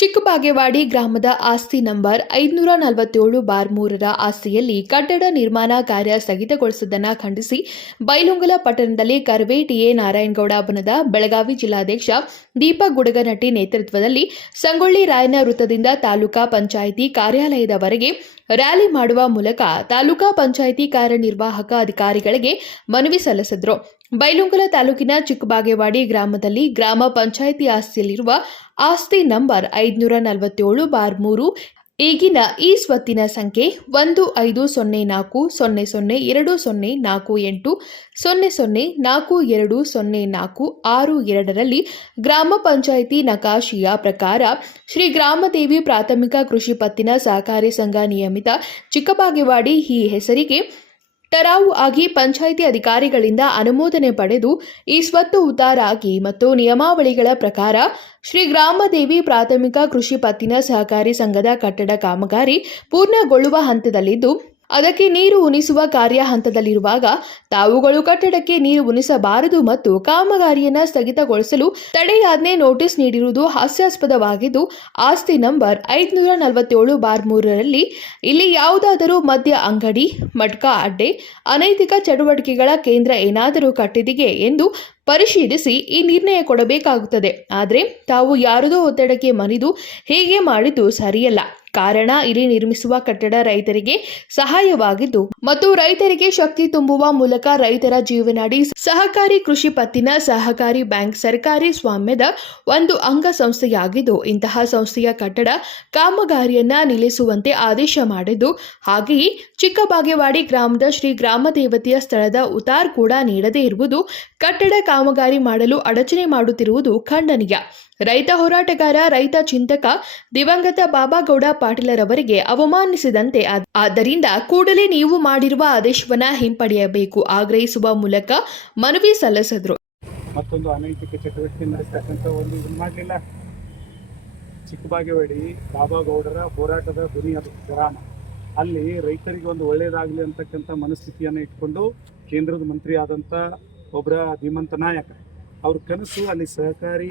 ಚಿಕ್ಕಬಾಗೇವಾಡಿ ಗ್ರಾಮದ ಆಸ್ತಿ ನಂಬರ್ 547/3ರ ಆಸ್ತಿಯಲ್ಲಿ ಕಟ್ಟಡ ನಿರ್ಮಾಣ ಕಾರ್ಯ ಸ್ಥಗಿತಗೊಳಿಸುವುದನ್ನು ಖಂಡಿಸಿ ಬೈಲಹೊಂಗಲ ಪಟ್ಟಣದಲ್ಲಿ ಕರವೇ ಟಿಎ ನಾರಾಯಣಗೌಡ ಬಣದ ಬೆಳಗಾವಿ ಜಿಲ್ಲಾಧ್ಯಕ್ಷ ದೀಪಕ್ ಗುಡಗನಟ್ಟಿ ನೇತೃತ್ವದಲ್ಲಿ ಸಂಗೊಳ್ಳಿ ರಾಯಣ್ಣ ವೃತ್ತದಿಂದ ತಾಲೂಕಾ ಪಂಚಾಯಿತಿ ಕಾರ್ಯಾಲಯದವರೆಗೆ ರ್ಯಾಲಿ ಮಾಡುವ ಮೂಲಕ ತಾಲೂಕಾ ಪಂಚಾಯಿತಿ ಕಾರ್ಯನಿರ್ವಾಹಕ ಅಧಿಕಾರಿಗಳಿಗೆ ಮನವಿ ಸಲ್ಲಿಸಿದರು. ಬೈಲಹೊಂಗಲ ತಾಲೂಕಿನ ಚಿಕ್ಕಬಾಗೇವಾಡಿ ಗ್ರಾಮದಲ್ಲಿ ಗ್ರಾಮ ಪಂಚಾಯಿತಿ ಆಸ್ತಿಯಲ್ಲಿರುವ ಆಸ್ತಿ ನಂಬರ್ 547/3 ಈಗಿನ ಈ ಸ್ವತ್ತಿನ ಸಂಖ್ಯೆ 150400204800420462ರಲ್ಲಿ ಗ್ರಾಮ ಪಂಚಾಯಿತಿ ನಕಾಶೆಯ ಪ್ರಕಾರ ಶ್ರೀ ಗ್ರಾಮದೇವಿ ಪ್ರಾಥಮಿಕ ಕೃಷಿ ಪತ್ತಿನ ಸಹಕಾರಿ ಸಂಘ ನಿಯಮಿತ ಚಿಕ್ಕಬಾಗೇವಾಡಿ ಈ ಹೆಸರಿಗೆ ಟರಾವು ಆಗಿ ಪಂಚಾಯಿತಿ ಅಧಿಕಾರಿಗಳಿಂದ ಅನುಮೋದನೆ ಪಡೆದು ಈ ಸ್ವತ್ತು ಉತ್ತಾರಾಗಿ ಮತ್ತು ನಿಯಮಾವಳಿಗಳ ಪ್ರಕಾರ ಶ್ರೀ ಗ್ರಾಮದೇವಿ ಪ್ರಾಥಮಿಕ ಕೃಷಿ ಪತ್ತಿನ ಸಹಕಾರಿ ಸಂಘದ ಕಟ್ಟಡ ಕಾಮಗಾರಿ ಪೂರ್ಣಗೊಳ್ಳುವ ಹಂತದಲ್ಲಿದ್ದು ಅದಕ್ಕೆ ನೀರು ಉಣಿಸುವ ಕಾರ್ಯ ಹಂತದಲ್ಲಿರುವಾಗ ತಾವುಗಳು ಕಟ್ಟಡಕ್ಕೆ ನೀರು ಉಣಿಸಬಾರದು ಮತ್ತು ಕಾಮಗಾರಿಯನ್ನು ಸ್ಥಗಿತಗೊಳಿಸಲು ತಡೆಯಾಜ್ಞೆ ನೋಟಿಸ್ ನೀಡಿರುವುದು ಹಾಸ್ಯಾಸ್ಪದವಾಗಿದ್ದು, ಆಸ್ತಿ ನಂಬರ್ 547/3ರಲ್ಲಿ ಇಲ್ಲಿ ಯಾವುದಾದರೂ ಮದ್ಯ ಅಂಗಡಿ, ಮಟ್ಕಾ ಅಡ್ಡೆ, ಅನೈತಿಕ ಚಟುವಟಿಕೆಗಳ ಕೇಂದ್ರ ಏನಾದರೂ ಕಟ್ಟಿದೆಯೇ ಎಂದು ಪರಿಶೀಲಿಸಿ ಈ ನಿರ್ಣಯ ಕೊಡಬೇಕಾಗುತ್ತದೆ. ಆದರೆ ತಾವು ಯಾರದೋ ಒತ್ತಡಕ್ಕೆ ಮಣಿದು ಹೀಗೆ ಮಾಡಿದ್ದು ಸರಿಯಲ್ಲ. ಕಾರಣ ಇಲ್ಲಿ ನಿರ್ಮಿಸುವ ಕಟ್ಟಡ ರೈತರಿಗೆ ಸಹಾಯವಾಗಿದ್ದು ಮತ್ತು ರೈತರಿಗೆ ಶಕ್ತಿ ತುಂಬುವ ಮೂಲಕ ರೈತರ ಜೀವನಾಡಿ ಸಹಕಾರಿ ಕೃಷಿ ಪತ್ತಿನ ಸಹಕಾರಿ ಬ್ಯಾಂಕ್ ಸರ್ಕಾರಿ ಸ್ವಾಮ್ಯದ ಒಂದು ಅಂಗ ಸಂಸ್ಥೆಯಾಗಿದ್ದು, ಇಂತಹ ಸಂಸ್ಥೆಯ ಕಟ್ಟಡ ಕಾಮಗಾರಿಯನ್ನ ನಿಲ್ಲಿಸುವಂತೆ ಆದೇಶ ಮಾಡಿದ್ದು, ಹಾಗೆಯೇ ಚಿಕ್ಕಬಾಗೇವಾಡಿ ಗ್ರಾಮದ ಶ್ರೀ ಗ್ರಾಮದೇವತೆಯ ಸ್ಥಳದ ಉತ್ತಾರ್ ಕೂಡ ನೀಡದೇ ಇರುವುದು, ಕಟ್ಟಡ ಕಾಮಗಾರಿ ಮಾಡಲು ಅಡಚಣೆ ಮಾಡುತ್ತಿರುವುದು ಖಂಡನೀಯ. ರೈತ ಹೋರಾಟಗಾರ, ರೈತ ಚಿಂತಕ ದಿವಂಗತ ಬಾಬಾಗೌಡ ಪಾಟೀಲರವರಿಗೆ ಅವಮಾನಿಸಿದಂತೆ. ಆದ್ದರಿಂದ ಕೂಡಲೇ ನೀವು ಮಾಡಿರುವ ಆದೇಶವನ್ನು ಹಿಂಪಡೆಯಬೇಕು ಆಗ್ರಹಿಸುವ ಮೂಲಕ ಮನವಿ ಸಲ್ಲಿಸಿದರು. ಮತ್ತೊಂದು ಅನೈತಿಕ ಚಟುವಟಿಕೆ ನಡೆಸತಕ್ಕಂಥ ಒಂದು ಇದನ್ನು ಮಾಡಲಿಲ್ಲ. ಚಿಕ್ಕಬಾಗೇವಾಡಿ ಬಾಬಾಗೌಡರ ಹೋರಾಟದ ಧ್ವನಿ ಅದು ಗ್ರಾಮ. ಅಲ್ಲಿ ರೈತರಿಗೆ ಒಂದು ಒಳ್ಳೆಯದಾಗಲಿ ಅಂತಕ್ಕಂಥ ಮನಸ್ಥಿತಿಯನ್ನು ಇಟ್ಕೊಂಡು ಕೇಂದ್ರದ ಮಂತ್ರಿ ಆದಂಥ ಒಬ್ಬರ ಧೀಮಂತ ನಾಯಕ ಅವ್ರ ಕನಸು ಅಲ್ಲಿ ಸಹಕಾರಿ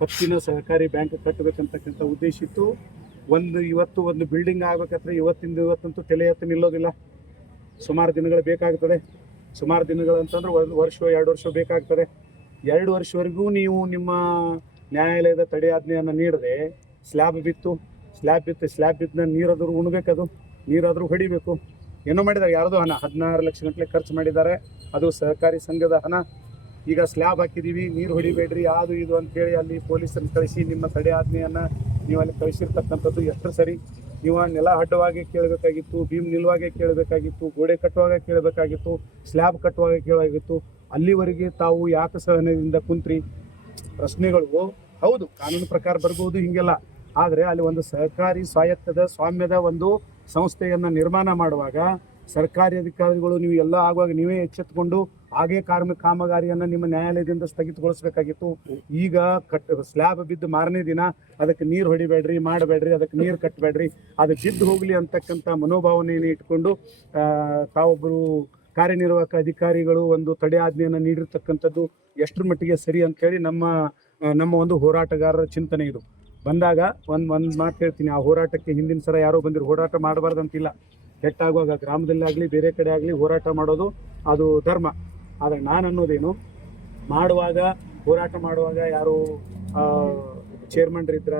ಪತ್ತಿನ ಸಹಕಾರಿ ಬ್ಯಾಂಕ್ ಕಟ್ಟಬೇಕಂತಕ್ಕಂಥ ಉದ್ದೇಶ ಇತ್ತು. ಇವತ್ತು ಒಂದು ಬಿಲ್ಡಿಂಗ್ ಆಗಬೇಕಾದ್ರೆ ಇವತ್ತಂತೂ ತಲೆ ಎತ್ತಿ ನಿಲ್ಲೋದಿಲ್ಲ. ಸುಮಾರು ದಿನಗಳು ಬೇಕಾಗ್ತದೆ. ಸುಮಾರು ದಿನಗಳು ಅಂತಂದ್ರೆ 1 ವರ್ಷ 2 ವರ್ಷ ಬೇಕಾಗ್ತದೆ. 2 ವರ್ಷವರೆಗೂ ನೀವು ನಿಮ್ಮ ನ್ಯಾಯಾಲಯದ ತಡೆಯಾಜ್ಞೆಯನ್ನು ನೀಡದೆ ಸ್ಲ್ಯಾಬ್ ಬಿದ್ದನ್ನ ನೀರಾದರೂ ಉಣ್ಬೇಕದು, ನೀರಾದರೂ ಹೊಡಿಬೇಕು. ಏನೋ ಮಾಡಿದ್ದಾರೆ, ಯಾರ್ದೋ ಹಣ 16 ಲಕ್ಷ ಗಂಟಲೆ ಖರ್ಚು ಮಾಡಿದ್ದಾರೆ. ಅದು ಸಹಕಾರಿ ಸಂಘದ ಹಣ. ಈಗ ಸ್ಲ್ಯಾಬ್ ಹಾಕಿದ್ದೀವಿ, ನೀರು ಹೊಡಿಬೇಡ್ರಿ ಅದು ಇದು ಅಂತೇಳಿ ಅಲ್ಲಿ ಪೊಲೀಸರನ್ನು ಕಳಿಸಿ ನಿಮ್ಮ ತಡೆಯಾಜ್ಞೆಯನ್ನು ನೀವು ಅಲ್ಲಿ ಕಳಿಸಿರ್ತಕ್ಕಂಥದ್ದು ಎಷ್ಟು ಸರಿ? ನೀವು ನೆಲ ಅಡ್ಡವಾಗಿ ಕೇಳಬೇಕಾಗಿತ್ತು, ಬೀಮ್ ನಿಲ್ಲುವಾಗೆ ಕೇಳಬೇಕಾಗಿತ್ತು, ಗೋಡೆ ಕಟ್ಟುವಾಗ ಕೇಳಬೇಕಾಗಿತ್ತು, ಸ್ಲ್ಯಾಬ್ ಕಟ್ಟುವಾಗ ಕೇಳಬೇಕಾಗಿತ್ತು. ಅಲ್ಲಿವರೆಗೆ ತಾವು ಯಾಕೆ ಸಹನೆಯಿಂದ ಕುಂತ್ರಿ? ಪ್ರಶ್ನೆಗಳು ಹೌದು, ಕಾನೂನು ಪ್ರಕಾರ ಬರ್ಬೋದು, ಹಿಂಗೆಲ್ಲ. ಆದರೆ ಅಲ್ಲಿ ಒಂದು ಸಹಕಾರಿ ಸ್ವಾಮ್ಯದ ಒಂದು ಸಂಸ್ಥೆಯನ್ನು ನಿರ್ಮಾಣ ಮಾಡುವಾಗ ಸರ್ಕಾರಿ ಅಧಿಕಾರಿಗಳು ನೀವು ಎಲ್ಲ ಆಗುವಾಗ ನೀವೇ ಎಚ್ಚೆತ್ತುಕೊಂಡು ಹಾಗೇ ಕಾಮಗಾರಿಯನ್ನು ನಿಮ್ಮ ನ್ಯಾಯಾಲಯದಿಂದ ಸ್ಥಗಿತಗೊಳಿಸಬೇಕಾಗಿತ್ತು. ಈಗ ಸ್ಲ್ಯಾಬ್ ಬಿದ್ದು ಮಾರನೇ ದಿನ ಅದಕ್ಕೆ ನೀರು ಹೊಡಿಬೇಡ್ರಿ, ಮಾಡಬೇಡ್ರಿ, ಅದಕ್ಕೆ ನೀರು ಕಟ್ಟಬೇಡ್ರಿ, ಅದು ಬಿದ್ದು ಹೋಗಲಿ ಅಂತಕ್ಕಂಥ ಮನೋಭಾವನೆಯನ್ನು ಇಟ್ಕೊಂಡು ತಾವೊಬ್ಬರು ಕಾರ್ಯನಿರ್ವಾಹಕ ಅಧಿಕಾರಿಗಳು ಒಂದು ತಡೆಯಾಜ್ಞೆಯನ್ನು ನೀಡಿರ್ತಕ್ಕಂಥದ್ದು ಎಷ್ಟರ ಮಟ್ಟಿಗೆ ಸರಿ ಅಂತೇಳಿ ನಮ್ಮ ಒಂದು ಹೋರಾಟಗಾರರ ಚಿಂತನೆ ಇದು. ಬಂದಾಗ ಒಂದು ಮಾತು ಹೇಳ್ತೀನಿ, ಆ ಹೋರಾಟಕ್ಕೆ ಹಿಂದಿನ ಸಲ ಯಾರೋ ಬಂದಿರು, ಹೋರಾಟ ಮಾಡಬಾರ್ದಂತಿಲ್ಲ. ಕೆಟ್ಟಾಗುವಾಗ ಗ್ರಾಮದಲ್ಲಿ ಆಗಲಿ ಬೇರೆ ಕಡೆ ಆಗಲಿ ಹೋರಾಟ ಮಾಡೋದು ಅದು ಧರ್ಮ. ಆದರೆ ನಾನು ಅನ್ನೋದೇನು, ಹೋರಾಟ ಮಾಡುವಾಗ ಯಾರು ಚೇರ್ಮನ್ರಿದ್ರ,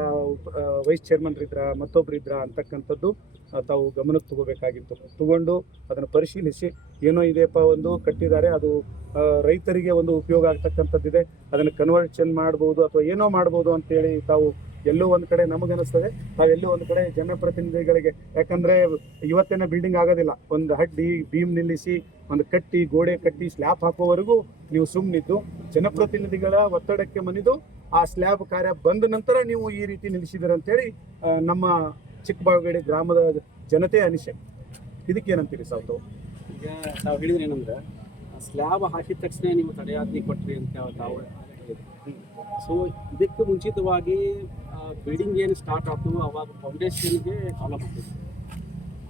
ವೈಸ್ ಚೇರ್ಮನ್ರಿದ್ರ, ಮತ್ತೊಬ್ಬರಿದ್ರ ಅಂತಕ್ಕಂಥದ್ದು ತಾವು ಗಮನಕ್ಕೆ ತಗೊಂಡು ಅದನ್ನು ಪರಿಶೀಲಿಸಿ ಏನೋ ಇದೆಯಪ್ಪ ಒಂದು ಕಟ್ಟಿದ್ದಾರೆ, ಅದು ರೈತರಿಗೆ ಒಂದು ಉಪಯೋಗ ಆಗ್ತಕ್ಕಂಥದ್ದಿದೆ, ಅದನ್ನು ಕನ್ವರ್ಷನ್ ಮಾಡ್ಬೋದು ಅಥವಾ ಏನೋ ಮಾಡ್ಬೋದು ಅಂತೇಳಿ ತಾವು ಎಲ್ಲೋ ಒಂದು ಕಡೆ ನಮಗನಿಸ್ತದೆ. ತಾವೆಲ್ಲೋ ಒಂದು ಕಡೆ ಜನಪ್ರತಿನಿಧಿಗಳಿಗೆ, ಯಾಕಂದರೆ ಇವತ್ತೇನೋ ಬಿಲ್ಡಿಂಗ್ ಆಗೋದಿಲ್ಲ, ಒಂದು ಹಡ್ಡಿ ಬೀಮ್ ನಿಲ್ಲಿಸಿ ಒಂದು ಗೋಡೆ ಕಟ್ಟಿ ಸ್ಲ್ಯಾಬ್ ಹಾಕುವವರೆಗೂ ನೀವು ಸುಮ್ಮನಿದ್ದು ಜನಪ್ರತಿನಿಧಿಗಳ ಒತ್ತಡಕ್ಕೆ ಮಣಿದು ಆ ಸ್ಲ್ಯಾಬ್ ಕಾರ್ಯ ಬಂದ ನಂತರ ನೀವು ಈ ರೀತಿ ನಿಲ್ಲಿಸಿದ್ದೀರ ಅಂತೇಳಿ ನಮ್ಮ ಚಿಕ್ಕಬಾಗೇವಾಡಿ ಗ್ರಾಮದ ಜನತೆ ಅನಿಸಿಕೆ. ಇದಕ್ಕೇನಂತೀರಿ ಸಾವು? ಈಗ ತಾವು ಹೇಳಿದ್ರೆ ಏನಂದ್ರೆ ಸ್ಲ್ಯಾಬ್ ಹಾಕಿದ ತಕ್ಷಣ ನೀವು ತಡೆಯಾಜ್ಞೆ ಕೊಟ್ರಿ ಅಂತ ತಾವು ಹೇಳಿದ್ರಿ. ಸೊ ಇದಕ್ಕೆ ಮುಂಚಿತವಾಗಿ ಬಿಲ್ಡಿಂಗ್ ಏನು ಸ್ಟಾರ್ಟ್ ಆಯ್ತು ಅವಾಗ ಫೌಂಡೇಶನ್ಗೆ ಕಾಲಮ್ ಹಾಕಿದ್ರು.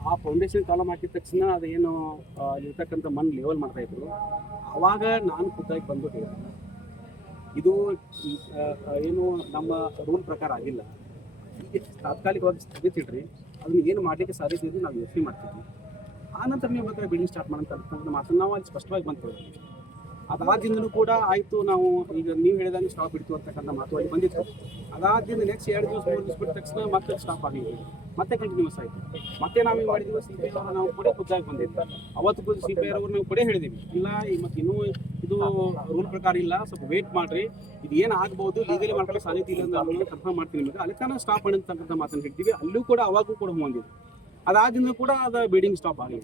ಆ ಫೌಂಡೇಶನ್ ಕಾಲಮ್ ಹಾಕಿದ ತಕ್ಷಣ ಅದೇನು ಇರ್ತಕ್ಕಂಥ ಮಣ್ಣು ಲೆವೆಲ್ ಮಾಡ್ತಾಯಿದ್ರು. ಆವಾಗ ನಾನು ಖುದ್ದಾಗಿ ಬಂದು ಹೇಳಿದೆ, ಇದು ಏನು ನಮ್ಮ ರೂಲ್ ಪ್ರಕಾರ ಆಗಿಲ್ಲ. ಈಗ ತಾತ್ಕಾಲಿಕವಾಗಿ ಸ್ಥಗಿತಿಡ್ರಿ, ಅದನ್ನ ಏನು ಮಾಡಲಿಕ್ಕೆ ಸಾಧ್ಯತೆ ಇದೆ ನಾವು ಯೋಚನೆ ಮಾಡ್ತೀವಿ. ಆ ನಂತರ ನೀವು ಬೇಕಾದ್ರೆ ಬಿಲ್ಡಿಂಗ್ ಸ್ಟಾರ್ಟ್ ಮಾಡೋಂಥ ಮಾತನ್ನು ನಾವು ಅಲ್ಲಿ ಸ್ಪಷ್ಟವಾಗಿ ಬಂತು. ಅದಾದಿಂದಲೂ ಕೂಡ ಆಯಿತು, ನಾವು ಈಗ ನೀವು ಹೇಳಿದಂಗೆ ಸ್ಟಾಪ್ ಬಿಡ್ತು ಅಂತಕ್ಕಂಥ ಮಾತು ಅಲ್ಲಿ ಬಂದಿತ್ತು. ಅದಾದಿಂದ ನೆಕ್ಸ್ಟ್ 2 ದಿವಸ 3 ದಿವಸ ಬಿಟ್ಟ ತಕ್ಷಣ ಮತ್ತೆ ಸ್ಟಾಪ್ ಆಗಿತ್ತು, ಮತ್ತೆ ಕಂಟಿನ್ಯೂಸ್ ಆಯಿತು. ಮತ್ತೆ ನಾವು ಮಾಡಿದ್ವಿ, ಸಿ ಪಿ ಐ ಅವರು ನಾವು ಕೂಡ ಖುದ್ದಾಗಿ ಬಂದಿದ್ವಿ. ಅವತ್ತು ಕೂಡ ಸಿ ಪಿ ಐ ಅವರು ನಾವು ಕೂಡ ಹೇಳಿದ್ದೀವಿ, ಇಲ್ಲ ಮತ್ತು ಇನ್ನೂ ಇದು ರೂಲ್ ಪ್ರಕಾರ ಇಲ್ಲ, ಸ್ವಲ್ಪ ವೇಟ್ ಮಾಡಿರಿ, ಇದು ಏನು ಆಗ್ಬೋದು, ಲೀಗಲಿ ಮಾಡ್ಕೊಳ್ಳೋ ಸಾಧ್ಯತೆ ಇಲ್ಲ ಅಂತ ಕನ್ಫರ್ಮ್ ಮಾಡ್ತೀನಿ ನಿಮಗೆ, ಅಲ್ಲಿ ತನಕ ಸ್ಟಾಪ್ ಮಾಡಿ ಅಂತಕ್ಕಂಥ ಮಾತನ್ನು ಹೇಳ್ತೀವಿ. ಅಲ್ಲೂ ಕೂಡ ಅವಾಗೂ ಕೂಡ ಬಂದಿದ್ವಿ. ಅದಾದಿಂದ ಕೂಡ ಅದು ಬಿಲ್ಡಿಂಗ್ ಸ್ಟಾಪ್ ಆಗಲಿ.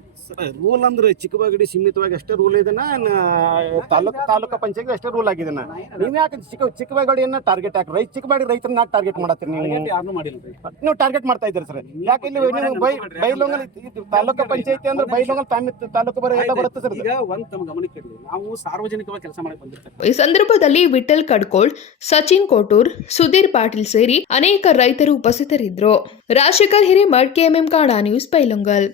ರೂಲ್ ಅಂದ್ರೆ ಚಿಕ್ಕಬಾಗಡಿ ಸೀಮಿತವಾಗಿ ಅಷ್ಟೇ ರೂಲ್ ಇದನ್ನ ತಾಲೂಕು ಪಂಚಾಯತ್ ಅಷ್ಟೇ ರೂಲ್ ಆಗಿದೆನ. ನೀವು ಯಾಕೆ ಚಿಕ್ಕಬಾಗಡಿಯನ್ನ ಟಾರ್ಗೆಟ್ ಯಾಕೆ ಚಿಕ್ಕಬಾಗಡಿ ರೈತರನ್ನ ಟಾರ್ಗೆಟ್ ಮಾಡತ್ತೀರಿ ನೀವು? ಯಾರನ್ನೂ ಮಾಡಿಲ್ಲ ನೀವು ಟಾರ್ಗೆಟ್ ಮಾಡ್ತಾ ಇದ್ದೀರಿ ಸರ್. ಯಾಕೆ ಇಲ್ಲಿ ನೀವು ಬೈಲೊಂಗಲ್ ತಾಲೂಕು ಪಂಚಾಯತಿ ಅಂದ್ರೆ ಬೈಲೊಂಗಲ್ ತಾಲೂಕು ಬರೋ ಎಲ್ಲ ಬರುತ್ತೆ ಸರ್. ಈಗ ಒಂದು ತಮ್ಮ ಗಮನಕ್ಕೆ ಇರಲಿ, ನಾವು ಸಾರ್ವಜನಿಕವಾಗಿ ಕೆಲಸ ಮಾಡಕ್ಕೆ ಬಂದಿರ್ತೇವೆ. ಈ ಸಂದರ್ಭದಲ್ಲಿ ವಿಠಲ್ ಕಡ್ಕೋಳ್, ಸಚಿನ್ ಕೋಟೂರ್, ಸುಧೀರ್ ಪಾಟೀಲ್ ಸೇರಿ ಅನೇಕ ರೈತರು ಉಪಸ್ಥಿತರಿದ್ದರು. Rajashekar Hiremath, KMM Kannada news, Bailhongal.